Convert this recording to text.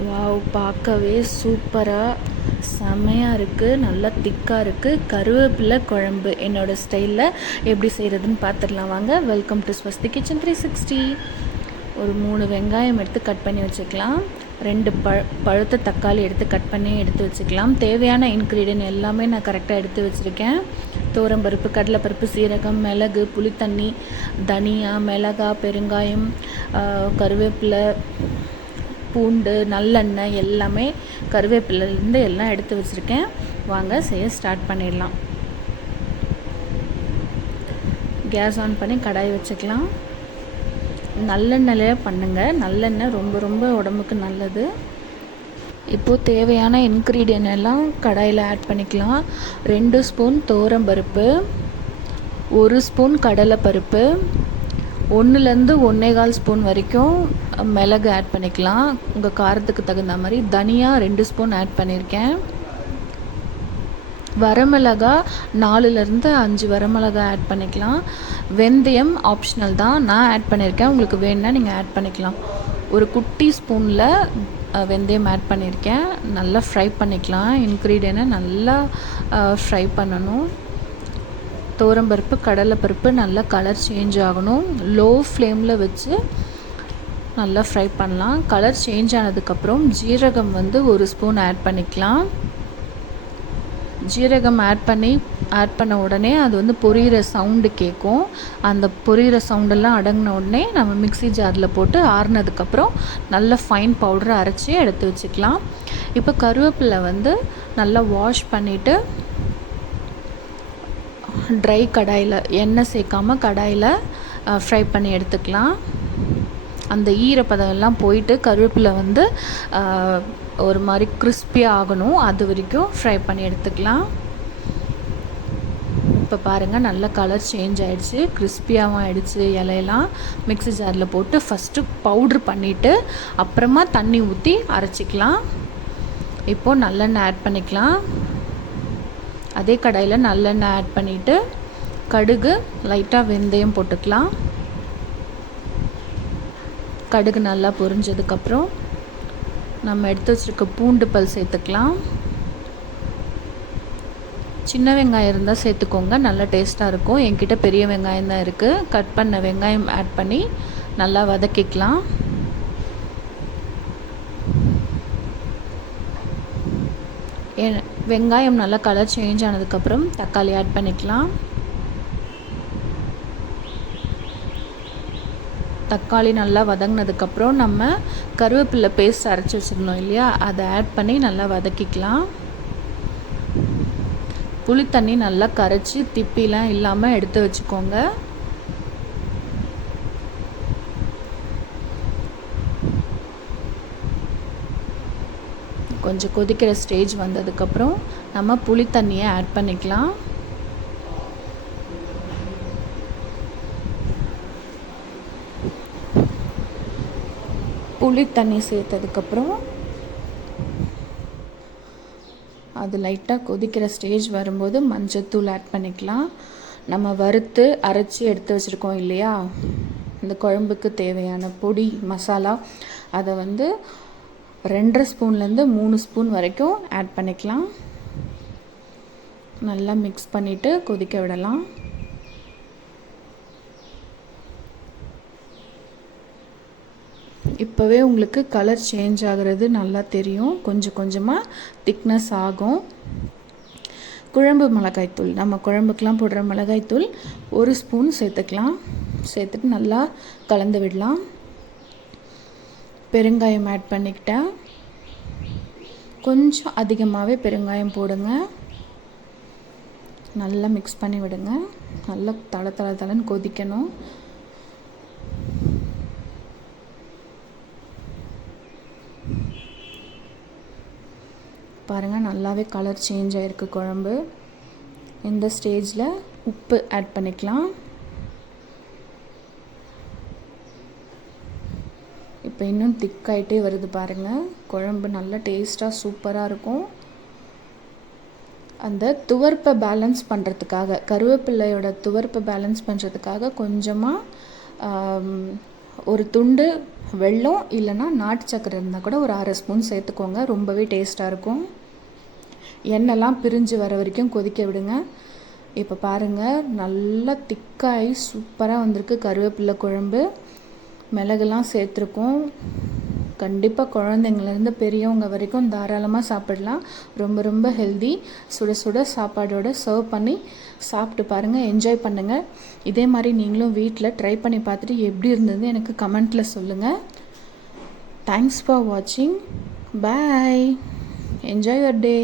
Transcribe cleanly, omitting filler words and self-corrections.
Wow! பார்க்கவே சூப்பராக செம்மையாக இருக்குது, நல்லா திக்காக இருக்குது. கருவேப்பிலை குழம்பு என்னோடய ஸ்டைலில் எப்படி செய்கிறதுன்னு பார்த்துடலாம் வாங்க. Welcome to Swasti kitchen 360. ஒரு 3 வெங்காயம் எடுத்து கட் பண்ணி வச்சுக்கலாம். 2 பழுத்த தக்காளி எடுத்து கட் பண்ணி எடுத்து வச்சுக்கலாம். தேவையான இன்க்ரீடியன்ட் எல்லாமே நான் கரெக்டாக எடுத்து வச்சுருக்கேன். துவரம்பருப்பு, கடலைப்பருப்பு, சீரகம், மிளகு, புளித்தண்ணி, தனியா, மிளகாய், பெருங்காயம், கருவேப்பிலை, பூண்டு, நல்லெண்ணெய் எல்லாமே கருவேப்பிலேருந்து எல்லாம் எடுத்து வச்சுருக்கேன். வாங்க செய்ய ஸ்டார்ட் பண்ணிடலாம். கேஸ் ஆன் பண்ணி கடாய் வச்சுக்கலாம். நல்லெண்ணெயிலே பண்ணுங்கள். நல்லெண்ணெய் ரொம்ப ரொம்ப உடம்புக்கு நல்லது. இப்போது தேவையான இன்க்ரீடியன்ட் எல்லாம் கடாயில் ஆட் பண்ணிக்கலாம். 2 ஸ்பூன் துவரம்பருப்பு, 1 ஸ்பூன் கடலைப்பருப்பு, 1லேருந்து 1.25 ஸ்பூன் வரைக்கும் மிளகு ஆட் பண்ணிக்கலாம். உங்கள் காரத்துக்கு தகுந்த மாதிரி. தனியா 2 ஸ்பூன் ஆட் பண்ணியிருக்கேன். வரமிளகா 4லேருந்து 5 வரமிளகா ஆட் பண்ணிக்கலாம். வெந்தயம் ஆப்ஷனல் தான், நான் ஆட் பண்ணியிருக்கேன். உங்களுக்கு வேணுன்னா நீங்கள் ஆட் பண்ணிக்கலாம். ஒரு குட்டி ஸ்பூனில் வெந்தயம் ஆட் பண்ணியிருக்கேன். நல்லா ஃப்ரை பண்ணிக்கலாம். இன்க்ரீடியன்ட்டை நல்லா ஃப்ரை பண்ணணும். துவரம்பருப்பு, கடலைப்பருப்பு நல்லா கலர் சேஞ்ச் ஆகணும். லோ ஃப்ளேமில் வச்சு நல்லா ஃப்ரை பண்ணலாம். கலர் சேஞ்ச் ஆனதுக்கப்புறம் ஜீரகம் 1 ஸ்பூன் ஆட் பண்ணிக்கலாம். ஜீரகம் ஆட் பண்ண உடனே அது பொரியிற சவுண்டு கேட்கும். அந்த பொரியிற சவுண்டெல்லாம் அடங்கின உடனே நம்ம மிக்ஸி ஜாரில் போட்டு ஆறுனதுக்கப்புறம் நல்ல ஃபைன் பவுடரை அரைச்சி எடுத்து வச்சுக்கலாம். இப்போ கருவேப்பிலை நல்லா வாஷ் பண்ணிவிட்டு ட்ரை கடாயில், எண்ணெய் சேர்க்காமல் கடாயில் ஃப்ரை பண்ணி எடுத்துக்கலாம். அந்த ஈரப்பதம் எல்லாம் போயிட்டு கருவேப்பிலை ஒரு மாதிரி கிறிஸ்பியாக ஆகணும். அது வரைக்கும் ஃப்ரை பண்ணி எடுத்துக்கலாம். இப்போ பாருங்கள், நல்ல கலர் சேஞ்ச் ஆகிடுச்சு, கிறிஸ்பியாகவும் ஆகிடுச்சு. இலையெல்லாம் மிக்ஸி ஜாரில் போட்டு ஃபஸ்ட்டு பவுட்ரு பண்ணிவிட்டு அப்புறமா தண்ணி ஊற்றி அரைச்சிக்கலாம். இப்போது நல்லெண்ணெய் ஆட் பண்ணிக்கலாம். அதே கடாயில் நல்லெண்ணெய் ஆட் பண்ணிவிட்டு கடுகு, லைட்டாக வெந்தயம் போட்டுக்கலாம். கடுகு நல்லா பொரிஞ்சதுக்கப்புறம் நம்ம எடுத்து வச்சுருக்க பூண்டு பல் சேர்த்துக்கலாம். சின்ன வெங்காயம் இருந்தால் சேர்த்துக்கோங்க, நல்லா டேஸ்ட்டாக இருக்கும். என்கிட்ட பெரிய வெங்காயம் தான் இருக்குது. கட் பண்ண வெங்காயம் ஆட் பண்ணி நல்லா வதக்கிக்கலாம். வெங்காயம் நல்லா கலர் சேஞ்ச் ஆனதுக்கப்புறம் தக்காளி ஆட் பண்ணிக்கலாம். தக்காளி நல்லா வதங்கினதுக்கப்புறம் நம்ம கருவேப்பிலை பேஸ்ட் அரைச்சி வச்சுருந்தோம் இல்லையா, அதை ஆட் பண்ணி நல்லா வதக்கிக்கலாம். புளித்தண்ணி நல்லா கரைச்சி திப்பிலாம் இல்லாமல் எடுத்து வச்சுக்கோங்க. கொஞ்சம் கொதிக்கிற ஸ்டேஜ் வந்ததுக்கப்புறம் நம்ம புளித்தண்ணியை ஆட் பண்ணிக்கலாம். புளி தண்ணி சேர்த்ததுக்கப்புறம் அது லைட்டாக கொதிக்கிற ஸ்டேஜ் வரும்போது மஞ்சத்தூள் ஆட் பண்ணிக்கலாம். நம்ம வறுத்து அரைச்சி எடுத்து வச்சுருக்கோம் இல்லையா, இந்த குழம்புக்கு தேவையான பொடி மசாலா, அதை 2.5 ஸ்பூன்லேருந்து 3 ஸ்பூன் வரைக்கும் ஆட் பண்ணிக்கலாம். நல்லா மிக்ஸ் பண்ணிவிட்டு கொதிக்க விடலாம். இப்போவே உங்களுக்கு கலர் சேஞ்ச் ஆகிறது நல்லா தெரியும். கொஞ்சம் கொஞ்சமாக திக்னஸ் ஆகும். குழம்பு மிளகாய்த்தூள், நம்ம குழம்புக்கெலாம் போடுற மிளகாய்த்தூள் 1 ஸ்பூன் சேர்த்துக்கலாம். சேர்த்துட்டு நல்லா கலந்து விடலாம். பெருங்காயம் ஆட் பண்ணிக்கிட்டேன். கொஞ்சம் அதிகமாகவே பெருங்காயம் போடுங்க. நல்லா மிக்ஸ் பண்ணி விடுங்க. நல்லா தளன்னு கொதிக்கணும். பாருங்கள், நல்லாவே கலர் சேஞ்ச் ஆகிருக்கு குழம்பு. இந்த ஸ்டேஜில் உப்பு ஆட் பண்ணிக்கலாம். இப்போ இன்னும் திக்காயிட்டே வருது பாருங்கள். குழம்பு நல்லா டேஸ்ட்டாக சூப்பராக இருக்கும். அந்த துவர்ப்பை பேலன்ஸ் பண்ணுறதுக்காக, கருவேப்பிலையோட துவர்ப்பை பேலன்ஸ் பண்ணுறதுக்காக கொஞ்சமாக ஒரு துண்டு வெல்லம் இல்லைன்னா நாட்டு சக்கரை இருந்தால் கூட ஒரு 1/2 ஸ்பூன் சேர்த்துக்கோங்க. ரொம்பவே டேஸ்ட்டாக இருக்கும். எண்ணெய்லாம் பிரிஞ்சு வர வரைக்கும் கொதிக்க விடுங்க. இப்போ பாருங்கள், நல்லா திக்காகி சூப்பராக வந்திருக்கு கருவேப்பிலை குழம்பு. மிளகுலாம் சேர்த்துருக்கோம். கண்டிப்பாக குழந்தைங்கள்லேருந்து பெரியவங்க வரைக்கும் தாராளமாக சாப்பிடலாம். ரொம்ப ரொம்ப ஹெல்தி. சுட சுட சாப்பாடோடு சர்வ் பண்ணி சாப்பிட்டு பாருங்கள், என்ஜாய் பண்ணுங்கள். இதே மாதிரி நீங்களும் வீட்டில் ட்ரை பண்ணி பார்த்துட்டு எப்படி இருந்தது எனக்கு கமெண்ட்டில் சொல்லுங்கள். தேங்க்ஸ் ஃபார் வாட்சிங். பாய். Enjoy your day.